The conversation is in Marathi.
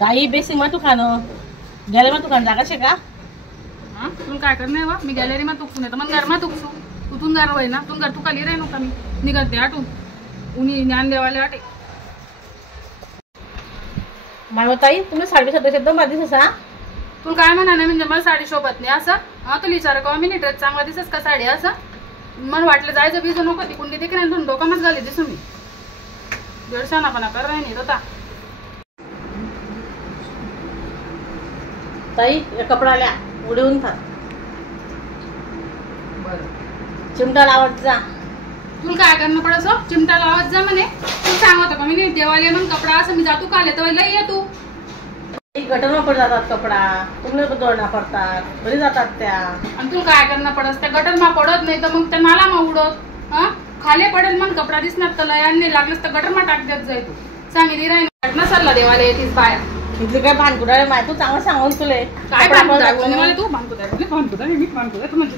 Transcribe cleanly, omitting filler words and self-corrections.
ताई बेसिंग मा तू खाणं गॅलरी मा तू खाणं जागा शे का तुला काय करणे वा मी गॅलरी मा तुकसून येतो मग घर मा तुकसू तुतून घर वय ना तुम घर तू खाली राही नका मी निघत दे आठून उन्ही ज्ञान देवाले आटे मानव ताई तुम्ही साडे शब्द शब्द माझी दिससा तुला काय म्हणा ना म्हणजे मला साडी शोभत नाही असं तुला विचार का मी ड्रेस चांगला दिसस का साडी असं मला वाटलं जायचं बीज नको ती कुंडी देखील नाही डोकामच झाली दिसू मी दीडशा ना पण कर नाही होता ताई या कपडा आल्या उडवून खा बरं चिमटा लावत जा तुला काय करणं पडस चिमटा लावत जा म्हणे तू सांगत का मी देवाले मग कपडा असं मी जातो काले तर लई ये तू गटरमा पड जातात कपडा तुम्हाला दौडना पडतात बरी जातात त्या आणि तुला काय करणं पडस त्या गटर मा पडत नाही तर मग त्या नाला मा उडत खाली पडेल मग कपडा दिसणार तर लयाने लागलंस तर गटर मा टाक देत जाय तू सांगितली राही नसला देवाला येतीस बाया इथली काय भानकुडा माय तू चांगलं सांगून तुले काय भानकुडा मला तू भानकुडा मी भानकुडा म्हणजे